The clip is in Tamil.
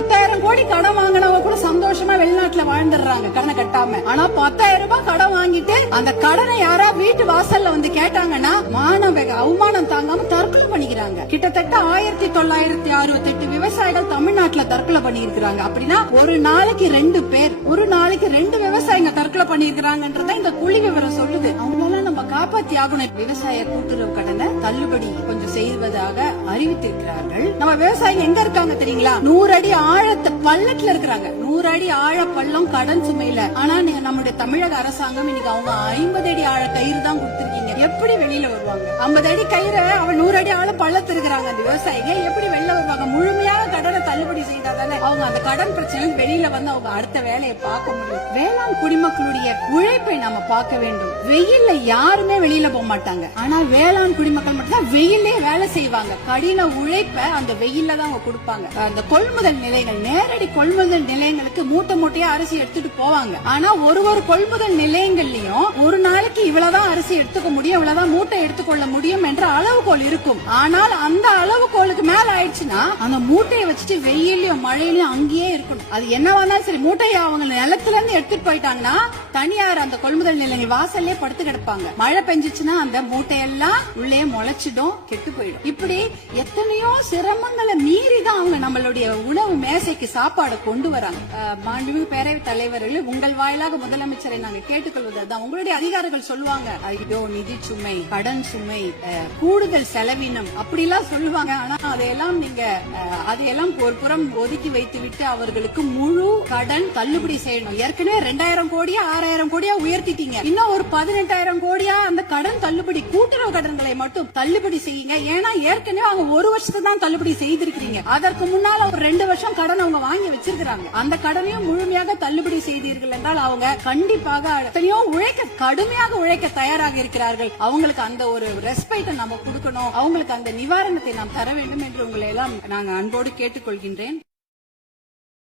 10,000 கோடி கடன் வாங்கினவங்க கூட சந்தோஷமா வெளிநாட்டுல வாழ்ந்துடுறாங்க கடனை கட்டாம. ஆனா 10,000 ரூபாய் கடன் வாங்கிட்டு அந்த கடனை யாரா வீட்டு வாசல்ல வந்து கேட்டாங்கன்னா அவமானம் தாங்காம தற்கொலை பண்ணிக்கிறாங்க. கிட்டத்தட்ட 1968 விவசாயிகள் தமிழ்நாட்டுல தற்கொலை பண்ணிருக்காங்க. அப்படின்னா ஒரு நாளைக்கு 2 பேர், ஒரு நாளைக்கு 2 விவசாயிங்க தற்கொலை பண்ணிருக்காங்கன்றத இந்த புள்ளி விவரம் சொல்லுது. அவங்களெல்லாம் நம்ம காப்பாத்தி ஆகணும். விவசாய கூட்டுறவு கடனை தள்ளுபடி கொஞ்சம் செய்வதாக அறிவித்திருக்கிறார்கள். நம்ம விவசாயிங்க எங்க இருக்காங்க தெரியுங்களா? 100 அடி ஆழத்து பள்ளத்துல இருக்கிறாங்க. 100 அடி ஆழ பள்ளம் கடன் சுமையில. ஆனா நம்முடைய தமிழக அரசாங்கம் இன்னைக்கு அவங்க 50 அடி ஆழ கயிறு தான் கொடுத்திருக்கீங்க. எப்படி வெளியில வருவாங்க? 50 அடி கயிறு அவன் 100 அடி ஆழ பள்ளத்து இருக்கிறாங்க. அந்த விவசாயிங்க எப்படி வெளில வருவாங்க? முழுமையாக கடனை தள்ளுபடி செய்தாதானே அவங்க அந்த கடன் பிரச்சனையும் வெளியில வந்து அவங்க அடுத்த வேலையை பார்க்க முடியும். வேளாண் குடிமக்களுடைய உழைப்பை நாம பார்க்க வேண்டும். வெயில்ல யாருமே வெளியில போக மாட்டாங்க. ஆனா வேளாண் குடிமக்கள் மட்டும் தான் வெயிலே வேலை செய்வாங்க. கடின உழைப்ப அந்த வெயில்ல தான் அவங்க கொடுப்பாங்க. அந்த கொள்முதல் நிலையங்கள், நேரடி கொள்முதல் நிலையங்களுக்கு மூட்டை மூட்டையா அரிசி எடுத்துட்டு போவாங்க. ஆனா ஒரு கொள்முதல் நிலையங்கள்லயும் ஒரு நாளைக்கு இவ்வளவுதான் அரிசி எடுத்துக்க முடியும், இவ்வளவுதான் மூட்டை எடுத்துக்கொள்ள முடியும் என்ற அளவுகோல் இருக்கும். ஆனால் அந்த அளவுகோலுக்கு மேல ஆயிடுச்சுன்னா அந்த மூட்டையை வச்சுட்டு வெயிலையும் மழையிலயும் அங்கேயே இருக்கணும். அது என்னவானாலும் சரி, மூட்டையை அவங்க நிலத்துல இருந்து எடுத்துட்டு போயிட்டாங்கன்னா தனியார் அந்த கொள்முதல் நிலையங்கள் வாசல்லே படுத்து கிடப்பாங்க. மழை பெஞ்சிச்சுன்னா அந்த மூட்டையெல்லாம் உள்ளே முளைச்சிடும், கெட்டு போயிடும். இப்படி எத்தனையோ சிரமங்களை மீறி தான் அவங்க நம்மளுடைய உணவு மேசைக்கு சாப்பாடு கொண்டு வராங்க. மாண்புமிகு பேரவைத் தலைவர்கள், உங்கள் வாயிலாக முதலமைச்சரை நாங்க கேட்டுக்கொள்வதுதான், உங்களுடைய அதிகாரிகள் சொல்லுவாங்க, ஐயோ நிதி சுமை, கடன் சுமை, கூடுதல் செலவினம் அப்படிலாம் சொல்லுவாங்க. ஆனா அதையெல்லாம் ஒரு புறம் ஒதுக்கி வைத்து விட்டு அவர்களுக்கு முழு கடன் தள்ளுபடி செய்யணும். ஏற்கனவே 2000 கோடியா 6000 கோடியா உயர்த்திட்டீங்க. இன்னும் ஒரு 18,000 கோடியா அந்த கடன் தள்ளுபடி, கூட்டுறவு கடன்களை மட்டும் தள்ளுபடி செய்யுங்க. ஏன்னா ஏற்கனவே அவங்க 1 வருஷத்துக்கு தான் தள்ளுபடி செய்திருக்கீங்க. அதற்கு முன்னால ஒரு 2 வருஷம் கடன் அவங்க வாங்கி வச்சிருக்காங்க. அந்த கடனையும் முழுமையாக தள்ளுபடி செய்தீர்கள் என்றால் அவங்க கண்டிப்பாக எத்தனையோ கடுமையாக உழைக்க தயாராக இருக்கிறார்கள். அவங்களுக்கு அந்த ஒரு ரெஸ்பெக்ட் நம்ம கொடுக்கணும், அவங்களுக்கு அந்த நிவாரணத்தை நாம் தர வேண்டும் என்று உங்களை எல்லாம் நாங்கள் அன்போடு கேட்டுக்கொள்கின்றேன்.